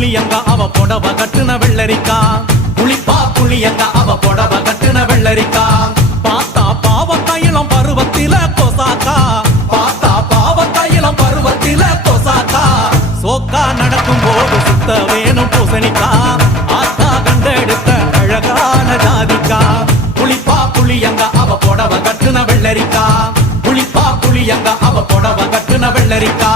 புளியங்க அவ புடவ கட்டுன வெள்ளரிக்கா புளிப்பா புளியங்க அவ புடவ கட்டுன வெள்ளரிக்கா பார்த்தா பாவக்காயிலம் பருவத்தில கொசாக்கா பார்த்தா பாவக்காயிலம் பருவத்தில கொசாக்கா சோக்கா நடக்கும் போது சுத்த வேணும் பூசணிக்கா ஆத்தா கண்டெடுத்த அழகான ஜாதிக்கா புளிப்பா புளியங்க அவ புடவ கட்டுன வெள்ளரிக்கா புளிப்பா புளியங்க அவ புடவ கட்டுன வெள்ளரிக்கா